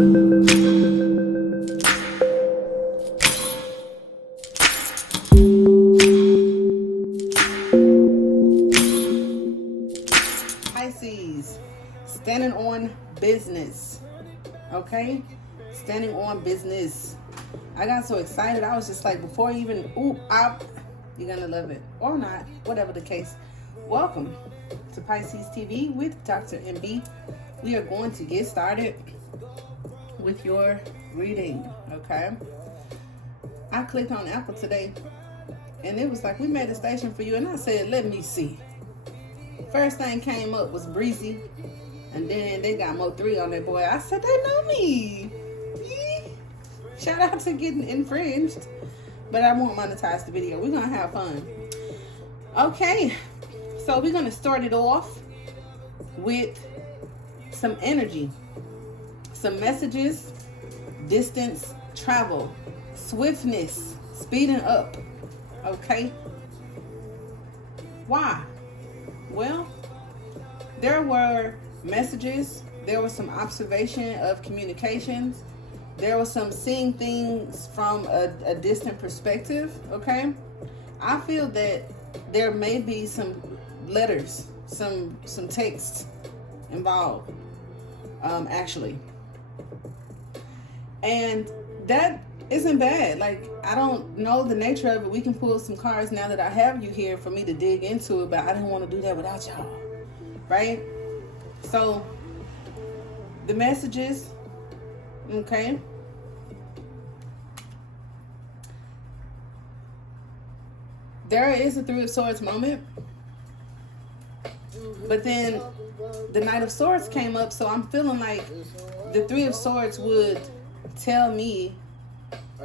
Pisces, standing on business. Okay? Standing on business. I got so excited. I was just like, before even, you're going to love it. Or not. Whatever the case. Welcome to Pisces TV with Dr. MB. We are going to get started with your reading. Okay? I clicked on Apple today, and it was like, we made a station for you. And I said, let me see. First thing came up was Breezy. And then they got Mo3 on that boy. I said, they know me. Yee. Shout out to getting infringed. But I won't monetize the video. We're going to have fun. Okay. So we're going to start it off with some energy. Some messages. Distance. Travel. Swiftness. Speeding up. Okay. Why? Well, there were messages, there was some observation of communications, there was some seeing things from a distant perspective. Okay, I feel that there may be some letters, some text involved, actually, and that isn't bad. Like, I don't know the nature of it. We can pull some cards now that I have you here for me to dig into it, but I didn't want to do that without y'all, right? So the messages, okay, there is a Three of Swords moment, but then the Knight of Swords came up, so I'm feeling like the Three of Swords would tell me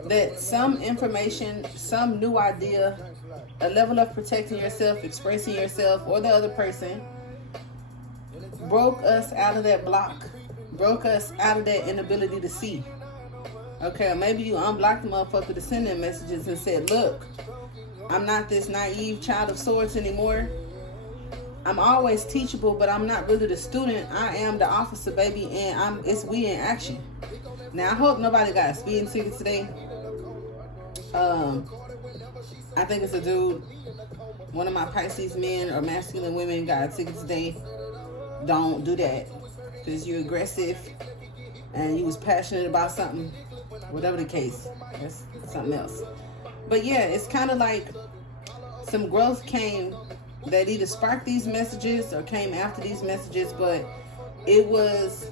that some information, some new idea, a level of protecting yourself, expressing yourself, or the other person broke us out of that block, broke us out of that inability to see. Okay, or maybe you unblocked the motherfucker to send them messages and said, look, I'm not this naive child of swords anymore. I'm always teachable, but I'm not really the student. I am the officer, baby, and it's we in action. Now, I hope nobody got a speeding ticket today. I think it's a dude. One of my Pisces men or masculine women got a ticket today. Don't do that, because you're aggressive and you was passionate about something. Whatever the case, that's something else. But yeah, it's kind of like some growth came that either sparked these messages or came after these messages, but it was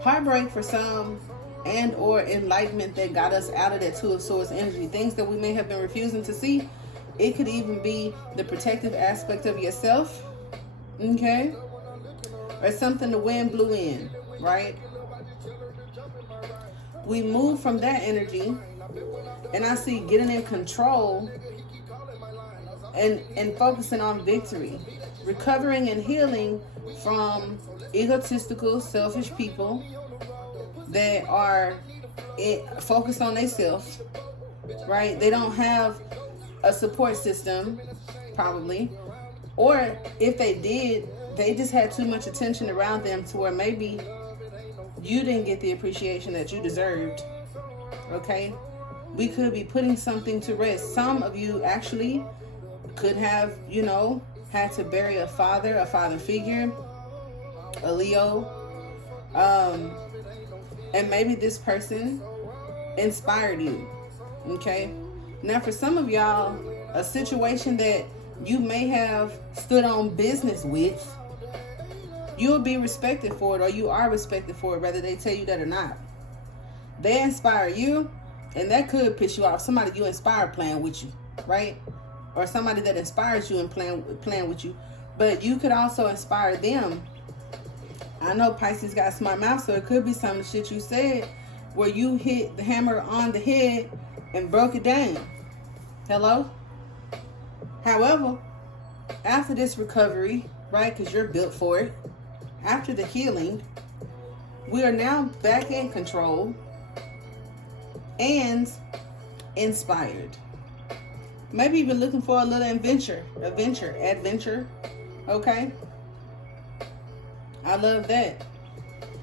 heartbreak for some and or enlightenment that got us out of that Two of Swords energy. Things that we may have been refusing to see. It could even be the protective aspect of yourself, okay? Or something the wind blew in, right? We move from that energy, and I see getting in control and focusing on victory, recovering and healing from egotistical, selfish people that are focused on themselves, right? They don't have a support system, probably. Or if they did, they just had too much attention around them to where maybe you didn't get the appreciation that you deserved, okay? We could be putting something to rest. Some of you actually could have, had to bury a father figure, a Leo, and maybe this person inspired you, okay? Now, for some of y'all, a situation that you may have stood on business with, you'll be respected for it, or you are respected for it, whether they tell you that or not. They inspire you, and that could piss you off. Somebody you inspire playing with you, right? Or somebody that inspires you and playing with you. But you could also inspire them. I know Pisces got a smart mouth, so it could be some of the shit you said where you hit the hammer on the head and broke it down. Hello? However, after this recovery, right, because you're built for it, after the healing, we are now back in control and inspired. Maybe even looking for a little adventure, okay? I love that.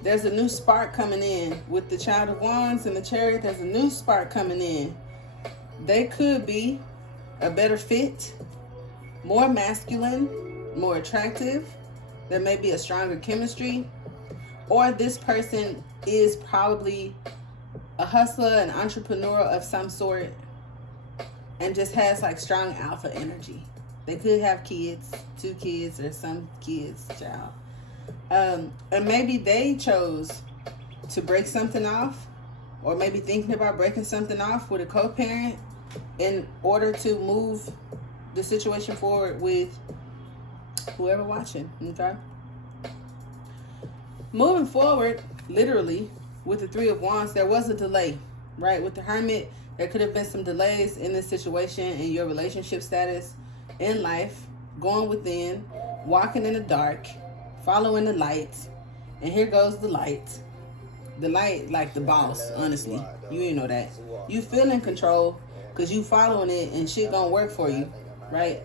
There's a new spark coming in. With the Child of Wands and the Chariot, there's a new spark coming in. They could be a better fit, more masculine, more attractive. There may be a stronger chemistry. Or this person is probably a hustler, an entrepreneur of some sort, and just has like strong alpha energy. They could have kids, 2 kids or some kids, child. And maybe they chose to break something off, or maybe thinking about breaking something off with a co-parent in order to move the situation forward with whoever watching, okay? Moving forward, literally, with the 3 of Wands, there was a delay, right? With the Hermit, there could have been some delays in this situation, in your relationship status, in life, going within, walking in the dark, following the light. And here goes the light. The light, like the boss, honestly. You ain't know that. You feel in control because you following it and shit gonna work for you, right?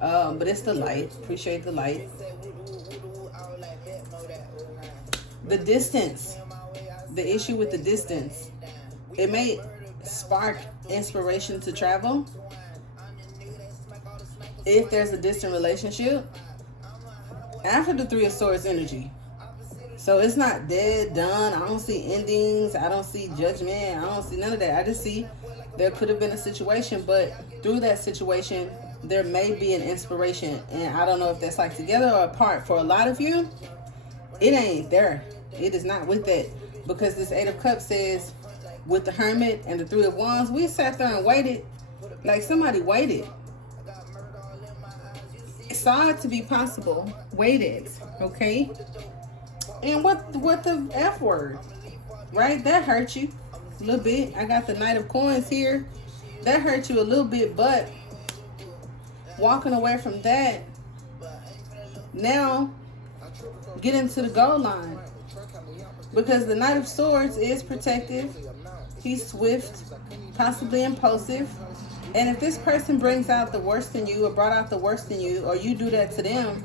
But it's the light. Appreciate the light. The distance. The issue with the distance. It may spark inspiration to travel if there's a distant relationship after the 3 of Swords energy. So it's not dead, done. I don't see endings. I don't see judgment. I don't see none of that. I just see there could have been a situation, but through that situation, there may be an inspiration. And I don't know if that's like together or apart. For a lot of you, it ain't there. It is not with that. Because this 8 of Cups says, with the Hermit and the 3 of Wands, we sat there and waited. Like somebody waited. Saw it to be possible. Waited. Okay? And what the F word? Right? That hurt you a little bit. I got the Knight of Coins here. That hurt you a little bit, but walking away from that, now get into the goal line. Because the Knight of Swords is protective. He's swift, possibly impulsive. And if this person brings out the worst in you, or brought out the worst in you, or you do that to them,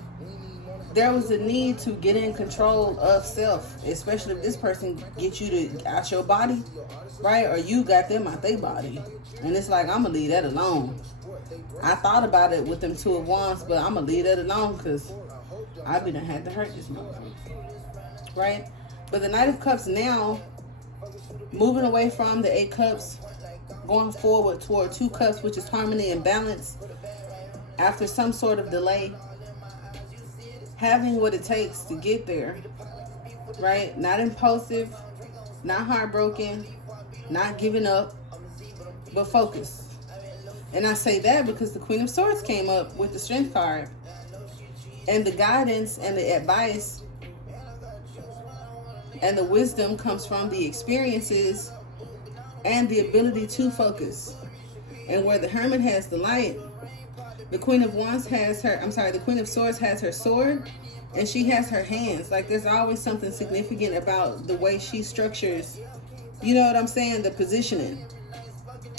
there was a need to get in control of self, especially if this person gets you to out your body, right? Or you got them out their body. And it's like, I'm going to leave that alone. I thought about it with them 2 of Wands, but I'm going to leave that alone because I didn't have to hurt this motherfucker, right? But the Knight of Cups now, moving away from the 8 Cups, going forward toward 2 Cups, which is harmony and balance, after some sort of delay, having what it takes to get there, right? Not impulsive, not heartbroken, not giving up, but focused. And I say that because the Queen of Swords came up with the Strength card. And the guidance and the advice and the wisdom comes from the experiences and the ability to focus. And where the Hermit has the light, the Queen of Wands has her, the Queen of Swords has her sword, and she has her hands. Like, there's always something significant about the way she structures, you know what I'm saying, the positioning.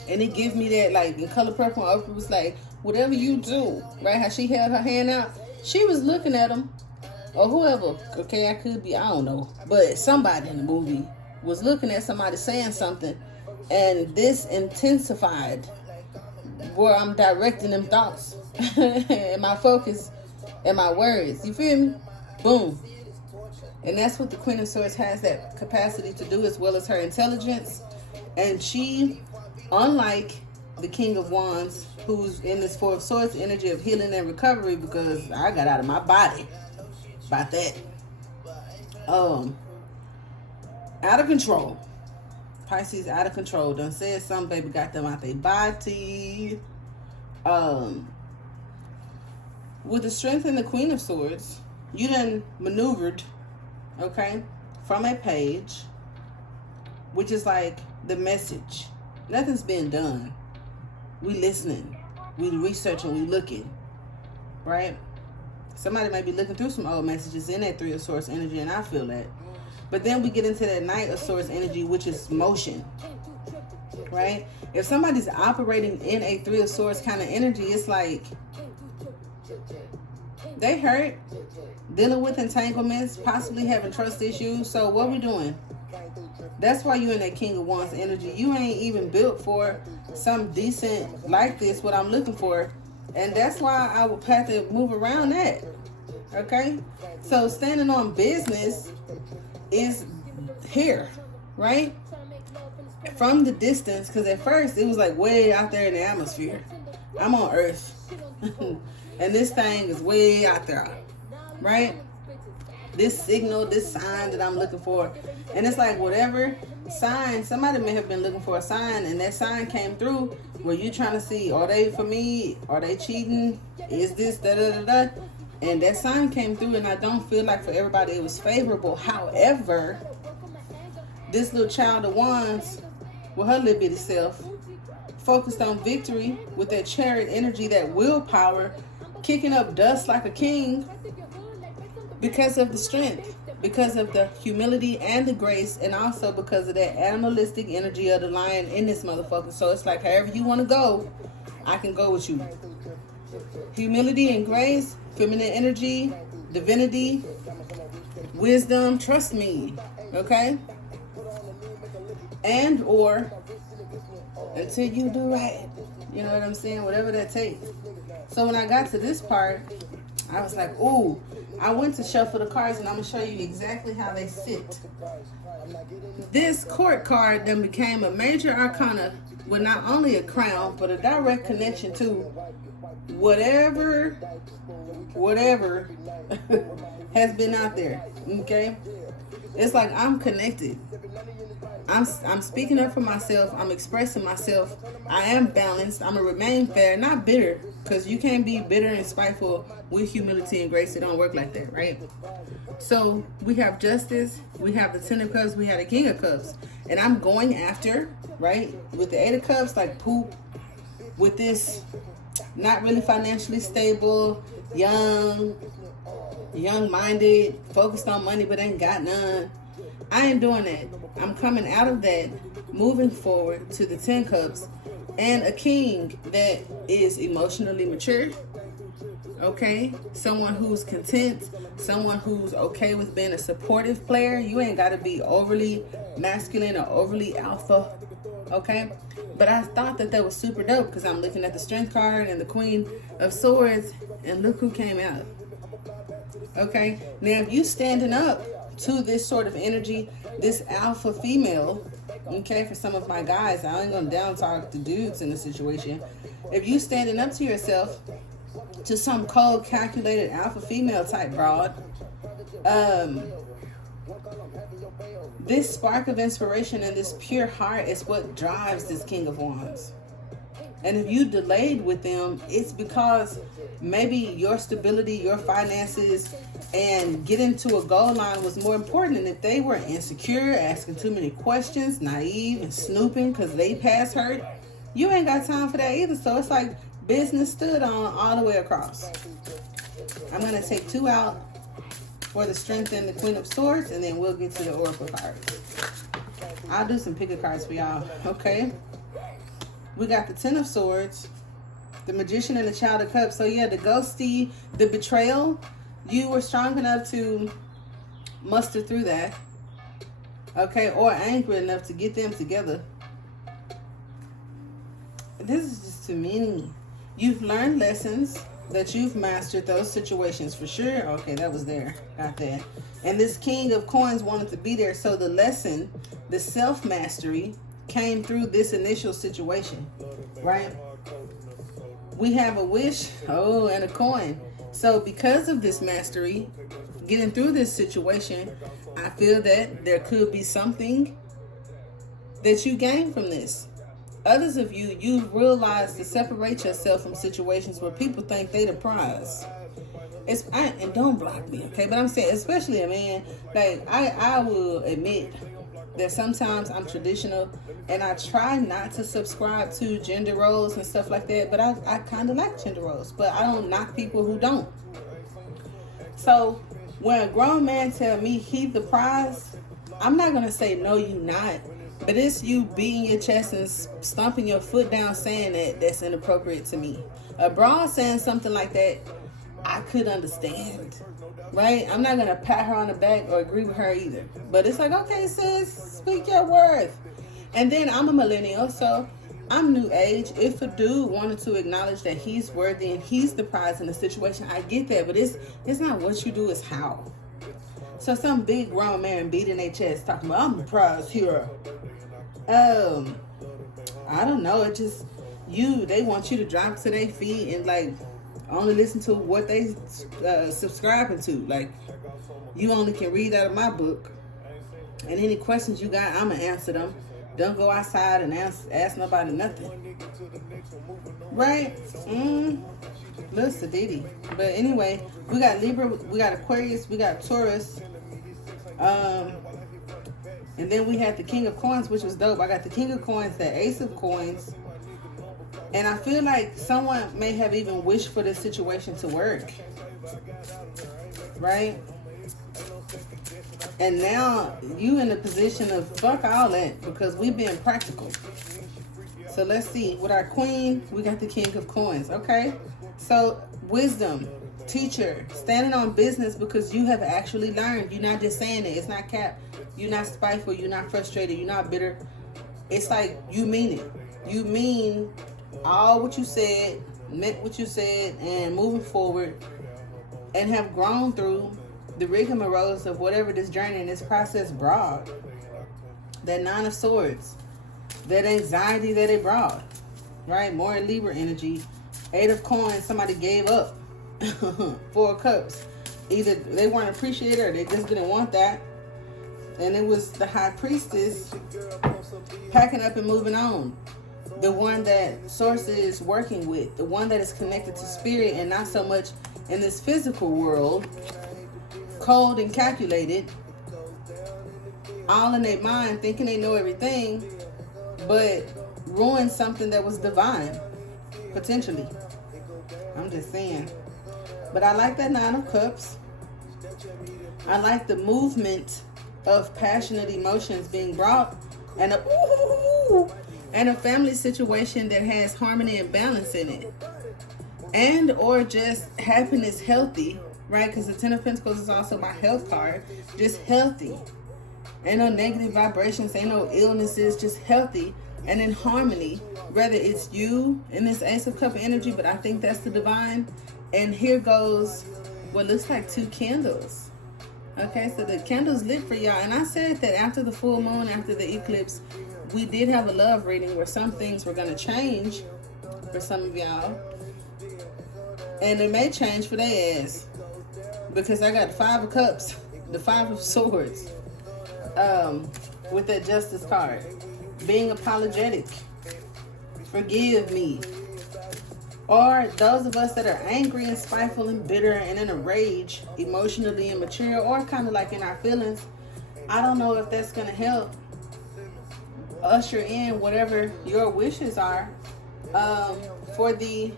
And it gives me that, like, in Color Purple, Oprah was like, whatever you do, right? How she held her hand out, she was looking at him, or whoever, okay, I could be, I don't know, but somebody in the movie was looking at somebody saying something, and this intensified where I'm directing them thoughts and my focus and my words. You feel me? Boom. And that's what the Queen of Swords has that capacity to do, as well as her intelligence. And she, unlike the King of Wands, who's in this 4 of Swords energy of healing and recovery, because I got out of my body about that. Out of control. Pisces out of control. Done said something, baby, got them out their body. With the Strength and the Queen of Swords, you done maneuvered, okay, from a page, which is like the message. Nothing's being done. We listening. We researching. We looking. Right? Somebody might be looking through some old messages in that 3 of Swords energy, and I feel that. But then we get into that Knight of Swords energy, which is motion. Right? If somebody's operating in a 3 of Swords kind of energy, it's like they hurt, dealing with entanglements, possibly having trust issues. So what we doing? That's why you in that King of Wands energy. You ain't even built for some decent like this, what I'm looking for. And that's why I would have to move around that. Okay? So standing on business is here, right? From the distance, because at first it was like way out there in the atmosphere. I'm on Earth. And this thing is way out there, right? This signal, this sign that I'm looking for. And it's like whatever sign, somebody may have been looking for a sign, and that sign came through where you trying to see, are they for me? Are they cheating? Is this da-da-da-da? And that sign came through, and I don't feel like for everybody it was favorable. However, this little child of wands with her little bitty self focused on victory with that chariot energy, that willpower, kicking up dust like a king because of the strength, because of the humility and the grace, and also because of that animalistic energy of the lion in this motherfucker. So it's like, however you want to go, I can go with you. Humility and grace, feminine energy, divinity, wisdom, trust me, okay? And or until you do right, you know what I'm saying? Whatever that takes. So when I got to this part, I was like, ooh, I went to shuffle the cards, and I'm going to show you exactly how they sit. This court card then became a major arcana with not only a crown, but a direct connection to whatever has been out there, okay? It's like I'm connected. I'm speaking up for myself. I'm expressing myself. I am balanced. I'm going to remain fair, not bitter, because you can't be bitter and spiteful with humility and grace. It don't work like that, right? So we have justice. We have the Ten of Cups. We have the King of Cups. And I'm going after, right, with the Eight of Cups, like poop, with this not really financially stable, young-minded, focused on money but ain't got none. I ain't doing that. I'm coming out of that, moving forward to the 10 cups and a king that is emotionally mature, okay? Someone who's content, someone who's okay with being a supportive player. You ain't got to be overly masculine or overly alpha, okay? But I thought that was super dope because I'm looking at the strength card and the Queen of Swords, and look who came out. Okay, now if you standing up to this sort of energy, this alpha female, okay, for some of my guys, I ain't gonna down talk the dudes in the situation. If you standing up to yourself, to some cold, calculated alpha female type broad, this spark of inspiration and this pure heart is what drives this King of Wands. And if you delayed with them, it's because maybe your stability, your finances, and getting to a goal line was more important. And if they were insecure, asking too many questions, naive, and snooping because they past hurt, you ain't got time for that either. So it's like business stood on all the way across. I'm going to take 2 out for the Strength and the Queen of Swords, and then we'll get to the Oracle cards. I'll do some picker cards for y'all, okay? We got the 10 of Swords, the Magician, and the Child of Cups. So yeah, the ghosty, the betrayal, you were strong enough to muster through that, okay, or angry enough to get them together. This is just too many. You've learned lessons that you've mastered those situations for sure. Okay, that was there. Got that. And this King of Coins wanted to be there. So the lesson, the self-mastery, came through this initial situation, right? We have a wish, and a coin. So because of this mastery, getting through this situation, I feel that there could be something that you gain from this. Others of you, you've realized to separate yourself from situations where people think they the prize. And don't block me, okay? But I'm saying, especially a man, like I will admit that sometimes I'm traditional and I try not to subscribe to gender roles and stuff like that, but I kind of like gender roles, but I don't knock people who don't. So when a grown man tell me he the prize, I'm not going to say no, you not, but it's you beating your chest and stomping your foot down saying that's inappropriate to me. A broad saying something like that, I could understand. right? I'm not gonna pat her on the back or agree with her either. But it's like, okay, sis, speak your worth. And then I'm a millennial, so I'm new age. If a dude wanted to acknowledge that he's worthy and he's the prize in the situation, I get that. But it's not what you do, it's how. So some big grown man beating their chest talking about, I'm the prize hero. I don't know. It just, they want you to drop to their feet and like only listen to what they subscribing to. Like, you only can read out of my book. And any questions you got, I'm going to answer them. Don't go outside and ask nobody nothing. Right? Little sadiddy. But anyway, we got Libra, we got Aquarius, we got Taurus. And then we had the King of Coins, which was dope. I got the King of Coins, the Ace of Coins. And I feel like someone may have even wished for this situation to work. Right? And now you in the position of fuck all that because we being practical. So let's see. With our Queen, we got the King of Coins. Okay? So wisdom, teacher, standing on business because you have actually learned. You're not just saying it. It's not cap. You're not spiteful. You're not frustrated. You're not bitter. It's like you mean it. You mean all what you said, meant what you said, and moving forward, and have grown through the rigmaroles of whatever this journey and this process brought. That Nine of Swords, that anxiety that it brought, right? More Libra energy. Eight of Coins, somebody gave up. Four of Cups, either they weren't appreciated or they just didn't want that. And it was the High Priestess packing up and moving on. The one that Source is working with, the one that is connected to spirit and not so much in this physical world, cold and calculated, all in their mind, thinking they know everything, but ruin something that was divine, potentially. I'm just saying. But I like that Nine of Cups. I like the movement of passionate emotions being brought, and a family situation that has harmony and balance in it, and or just happiness, healthy, right? Because the Ten of Pentacles is also my health card. Just healthy. Ain't no negative vibrations, ain't no illnesses, just healthy and in harmony. Whether it's you in this Ace of Cup energy, but I think that's the divine. And here goes what looks like two candles. Okay, so the candle's lit for y'all. And I said that after the full moon, after the eclipse, we did have a love reading where some things were going to change for some of y'all. And it may change for their ass. Because I got the Five of Cups, the Five of Swords, with that Justice card. Being apologetic. Forgive me. Or those of us that are angry and spiteful and bitter and in a rage, emotionally immature, or kind of like in our feelings. I don't know if that's going to help usher in whatever your wishes are for the,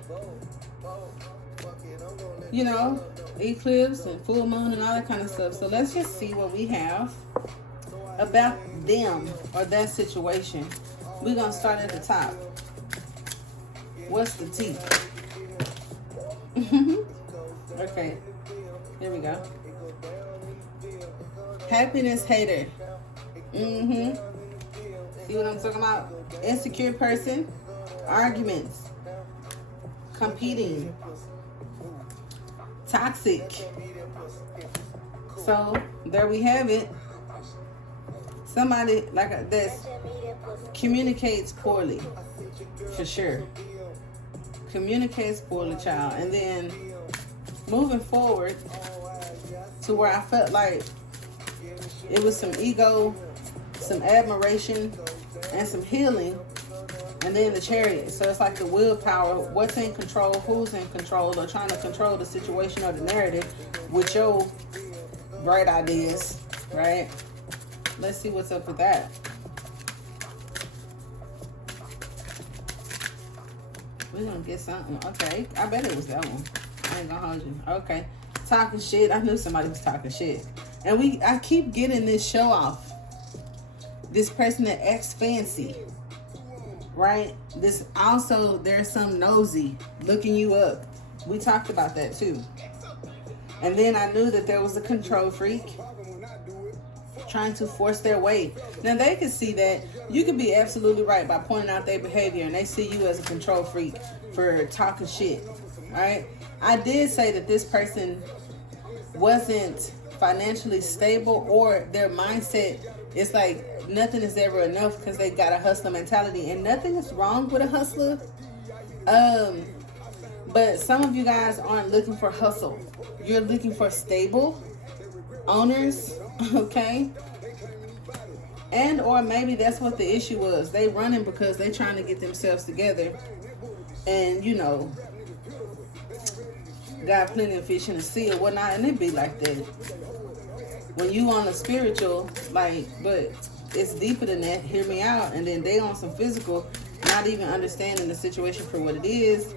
eclipse and full moon and all that kind of stuff. So let's just see what we have about them or that situation. We're going to start at the top. What's the tea? Okay, here we go. Happiness hater. See what I'm talking about? Insecure person. Arguments. Competing. Toxic. So there we have it. Somebody like this communicates poorly, for sure. Communicates poorly, child. And then moving forward to where I felt like it was some ego, some admiration, and some healing. And then the Chariot. So it's like the willpower. What's in control? Who's in control? Or trying to control the situation or the narrative with your bright ideas, right? Let's see what's up with that. We're gonna get something. Okay, I bet it was that one. I ain't gonna hold you. Okay, talking shit. I knew somebody was talking shit. And I keep getting this show off. This person that acts fancy, right? This also, there's some nosy looking you up. We talked about that too. And then I knew that there was a control freak trying to force their way. Now they can see that. You could be absolutely right by pointing out their behavior, and they see you as a control freak for talking shit. All right. I did say that this person wasn't financially stable, or their mindset is like nothing is ever enough because they got a hustler mentality, and nothing is wrong with a hustler. But some of you guys aren't looking for hustle. You're looking for stable owners, okay? And or maybe that's what the issue was. They running because they trying to get themselves together, and you know, got plenty of fish in the sea or whatnot, and it be like that. When you on a spiritual, like, but it's deeper than that, hear me out, and then they on some physical, not even understanding the situation for what it is.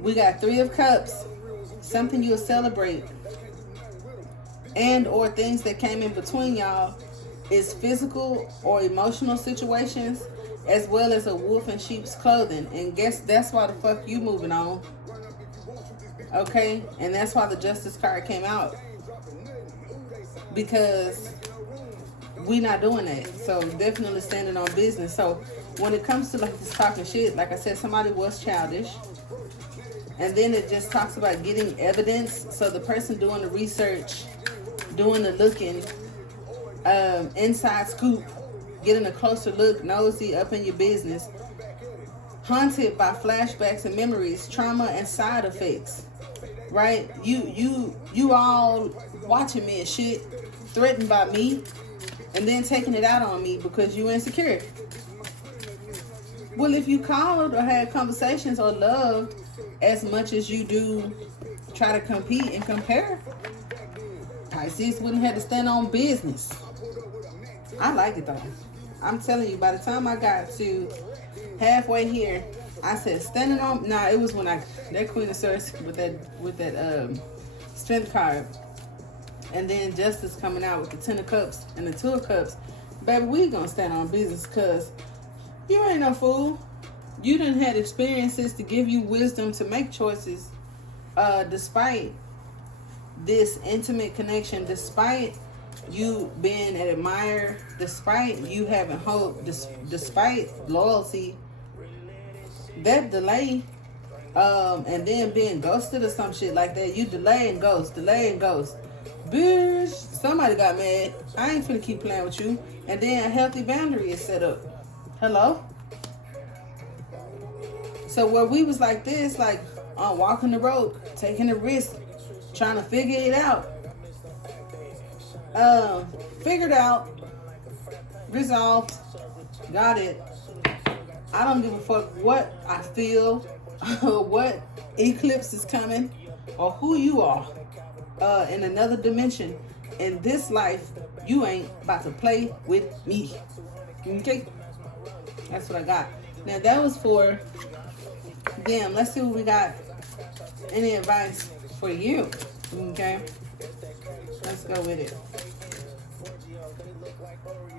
We got 3 of Cups, something you'll celebrate, and or things that came in between y'all is physical or emotional situations, as well as a wolf in sheep's clothing. And guess that's why the fuck you moving on. Okay, and that's why the Justice card came out, because we not doing that. So definitely standing on business. So when it comes to like this talking shit, like I said, somebody was childish, and then it just talks about getting evidence. So the person doing the research, doing the looking, inside scoop, getting a closer look, nosy up in your business, haunted by flashbacks and memories, trauma and side effects. Right? You all watching me and shit, threatened by me, and then taking it out on me because you insecure. Well, if you called or had conversations or loved as much as you do try to compete and compare, Pisces wouldn't have to stand on business. I like it though. I'm telling you, by the time I got to halfway here, I said standing on. Nah, it was when that Queen of Swords with that Strength card, and then Justice coming out with the 10 of Cups and the 2 of Cups. Baby, we gonna stand on business because you ain't no fool. You done had experiences to give you wisdom to make choices, despite this intimate connection, despite you being an admirer, despite you having hope, despite loyalty. That delay, and then being ghosted or some shit like that. You delay and ghost. Bitch, somebody got mad. I ain't finna keep playing with you. And then a healthy boundary is set up. Hello? So where we was like this, like on walking the road, taking a risk, trying to figure it out. Figured out, resolved, got it. I don't give a fuck what I feel, what eclipse is coming, or who you are in another dimension. In this life, you ain't about to play with me. Okay? That's what I got. Now, that was for them. Let's see what we got. Any advice for you? Okay? Let's go with it.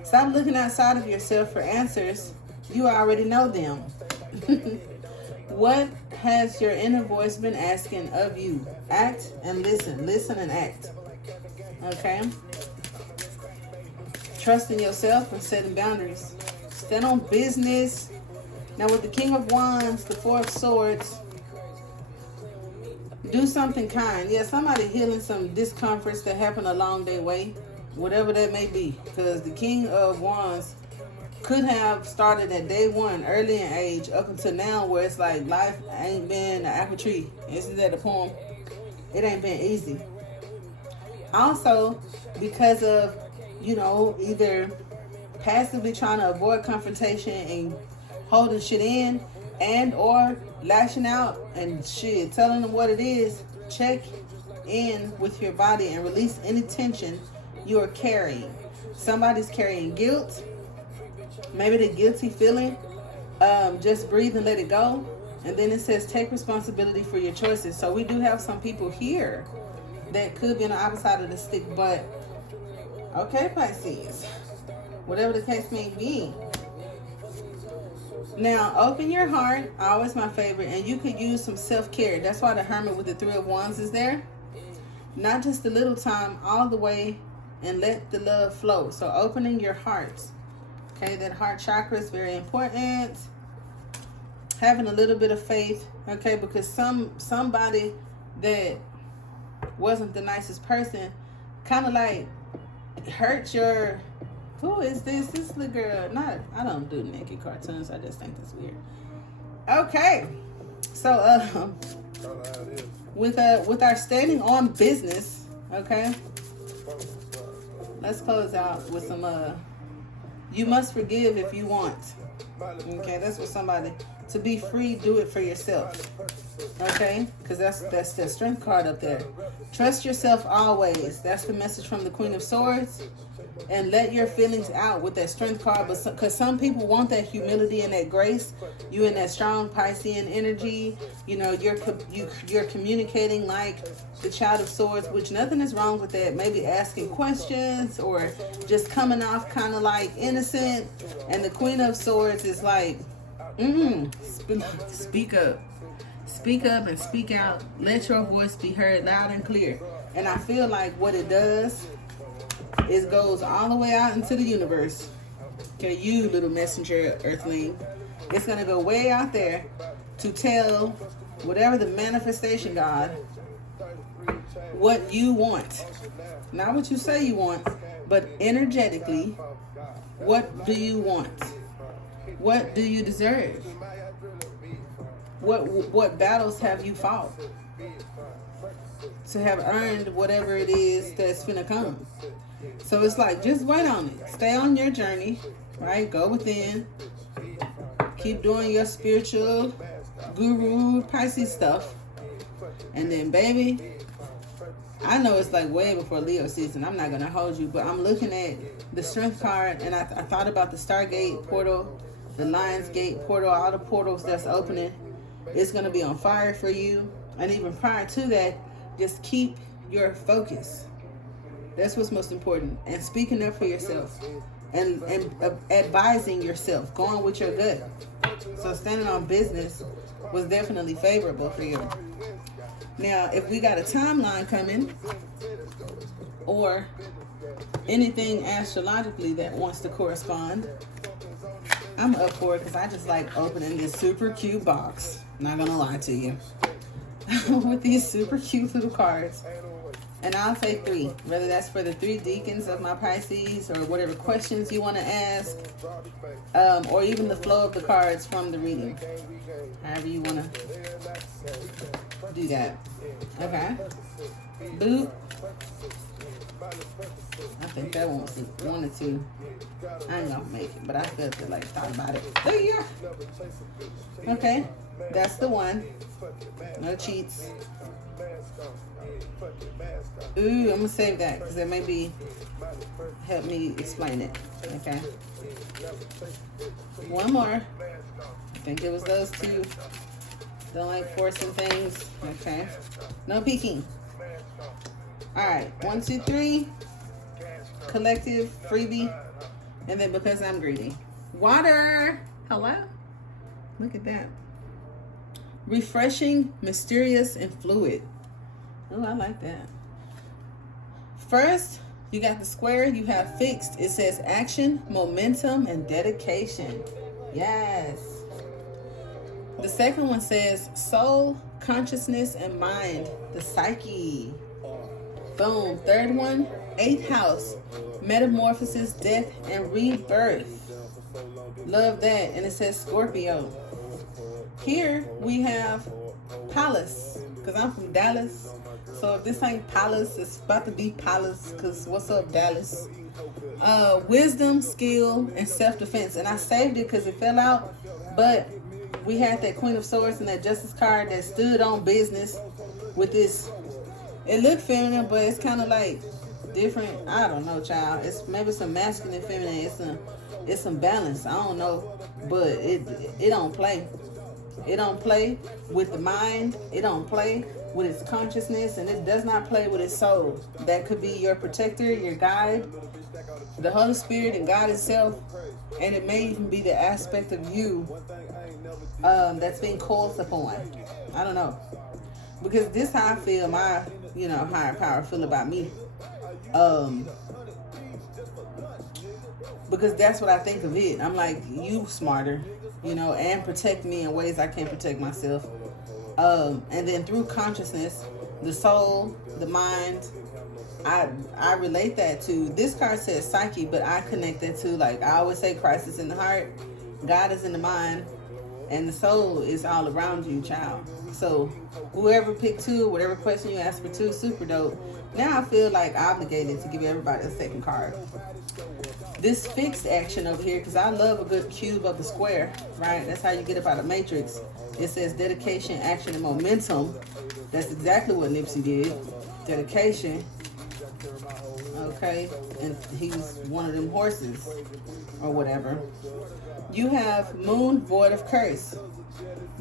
Stop looking outside of yourself for answers. You already know them. What has your inner voice been asking of you? Act and listen. Listen and act. Okay? Trust in yourself and setting boundaries. Stand on business. Now with the King of Wands, the 4 of Swords, do something kind. Yeah, somebody healing some discomforts that happen along their way. Whatever that may be. Because the King of Wands could have started at day 1, early in age, up until now, where it's like life ain't been an apple tree. Isn't that the poem? It ain't been easy. Also, because of, you know, either passively trying to avoid confrontation and holding shit in, and or lashing out and shit, telling them what it is, check in with your body and release any tension you are carrying. Somebody's carrying guilt. Maybe the guilty feeling, just breathe and let it go. And then it says take responsibility for your choices. So we do have some people here that could be on the opposite side of the stick, but okay, Pisces, whatever the case may be. Now, open your heart, always my favorite, and you could use some self-care. That's why the Hermit with the 3 of Wands is there. not just a little time, all the way, and let the love flow. So opening your heart. Okay, that heart chakra is very important. Having a little bit of faith, okay, because somebody that wasn't the nicest person kind of like hurt your, who is this little girl? I don't do naked cartoons, I just think that's weird. Okay, so with our standing on business, okay, let's close out with some you must forgive if you want. Okay, that's for somebody. To be free, do it for yourself. Okay, because that's the strength card up there. Trust yourself always. That's the message from the Queen of Swords. And let your feelings out with that strength card. But because some people want that humility and that grace, you in that strong Piscean energy. You know, you're communicating like the Child of Swords, which nothing is wrong with that. Maybe asking questions or just coming off kind of like innocent. And the Queen of Swords is like, speak up. Speak up and speak out. Let your voice be heard loud and clear. And I feel like what it does is goes all the way out into the universe. Okay, you little messenger earthling. It's going to go way out there to tell whatever the manifestation God what you want. Not what you say you want, but energetically, what do you want? What do you deserve? What battles have you fought to have earned whatever it is that's finna come? So it's like, just wait on it. Stay on your journey, right? Go within. Keep doing your spiritual guru Pisces stuff. And then, baby, I know it's like way before Leo season. I'm not going to hold you, but I'm looking at the strength card, and I thought about the Stargate portal, the Lion's Gate portal, all the portals that's opening. It's going to be on fire for you. And even prior to that, just keep your focus. That's what's most important. And speaking up for yourself. And advising yourself. Going with your gut. So standing on business was definitely favorable for you. Now, if we got a timeline coming, or anything astrologically that wants to correspond, I'm up for it because I just like opening this super cute box. Not gonna lie to you. With these super cute little cards. And I'll say 3, whether that's for the 3 deacons of my Pisces or whatever questions you want to ask, or even the flow of the cards from the reading. However you want to do that. Okay. Boop. I think that one was 1 or 2. I ain't gonna make it, but I felt it, like, thought about it. There you go. Okay. That's the one. No cheats. Ooh, I'm gonna save that because it maybe help me explain it. Okay. One more. I think it was those 2. Don't like forcing things. Okay. No peeking. All right. 1, 2, 3. Collective freebie, and then because I'm greedy. Water. Hello. Look at that. Refreshing, mysterious, and fluid. Oh, I like that. First, you got the square. You have fixed. It says action, momentum, and dedication. Yes. The second one says soul, consciousness, and mind. The psyche. Boom. Third one, 8th house. Metamorphosis, death, and rebirth. Love that. And it says Scorpio. Here we have Palace. Because I'm from Dallas. So if this ain't Palace, it's about to be Palace. Because what's up, Dallas? Wisdom, skill, and self-defense. And I saved it because it fell out. But we had that Queen of Swords and that Justice card that stood on business with this. It looked feminine, but it's kind of like different. I don't know, child. It's maybe some masculine, feminine. It's some balance. I don't know, but it don't play. It don't play with the mind. It don't play with its consciousness, and it does not play with its soul. That could be your protector, your guide, the Holy Spirit, and God Himself. And it may even be the aspect of you that's being called upon. I don't know. Because this how I feel you know, higher power feel about me. Because that's what I think of it. I'm like, you smarter, you know, and protect me in ways I can't protect myself. And then through consciousness, the soul, the mind, I relate that to, this card says psyche, but I connect that to, like I always say, Christ is in the heart, God is in the mind, and the soul is all around you, child. So whoever picked 2, whatever question you asked for 2, super dope. Now I feel like obligated to give everybody a second card. This fixed action over here, because I love a good cube of the square, right? That's how you get up out of Matrix. It says dedication, action, and momentum. That's exactly what Nipsey did. Dedication. Okay. And he's one of them horses or whatever. You have moon, void of curse.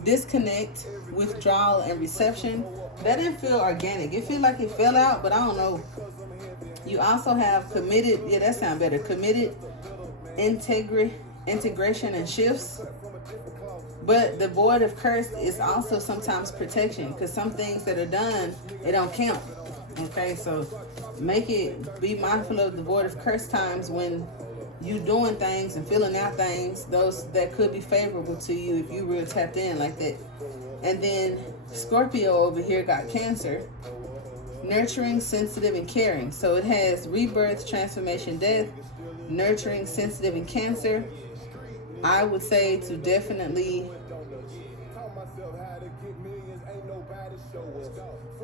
Disconnect, withdrawal, and reception. That didn't feel organic. It feels like it fell out, but I don't know. You also have committed, yeah, that sounds better. Committed, integration, and shifts. But the void of curse is also sometimes protection, because some things that are done, it don't count. Okay, so be mindful of the void of curse times when you doing things and filling out things, those that could be favorable to you if you really tapped in like that. And then Scorpio over here got Cancer. Nurturing, sensitive, and caring. So it has rebirth, transformation, death, nurturing, sensitive, and Cancer. I would say to definitely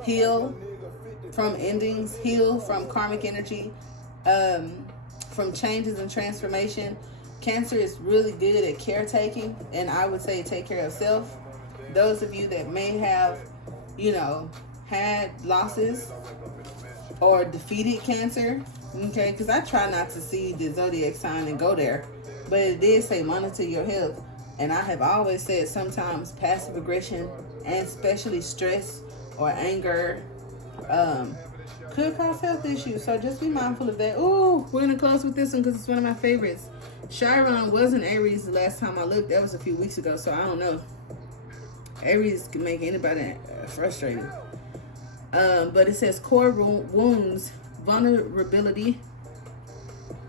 heal from endings, heal from karmic energy, from changes and transformation. Cancer is really good at caretaking, and I would say take care of self. Those of you that may have, you know, had losses or defeated Cancer, okay, because I try not to see the zodiac sign and go there, but it did say monitor your health. And I have always said sometimes passive aggression and especially stress or anger could cause health issues, so just be mindful of that. Oh, we're gonna close with this one because it's one of my favorites. Chiron wasn't Aries the last time I looked. That was a few weeks ago, so I don't know. Aries can make anybody frustrated. But it says core wounds, vulnerability,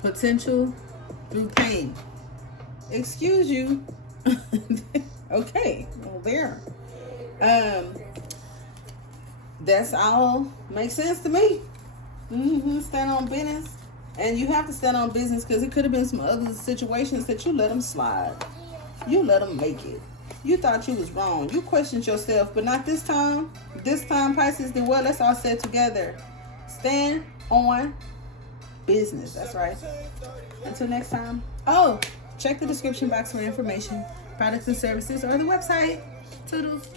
potential through pain. Excuse you. Okay, well there. That's all makes sense to me. Stand on business. And you have to stand on business because it could have been some other situations that you let them slide. You let them make it. You thought you was wrong. You questioned yourself, but not this time. This time, Pisces did well. Let's all say it together. Stand on business. That's right. Until next time. Oh, check the description box for information, products and services, or the website. Toodles.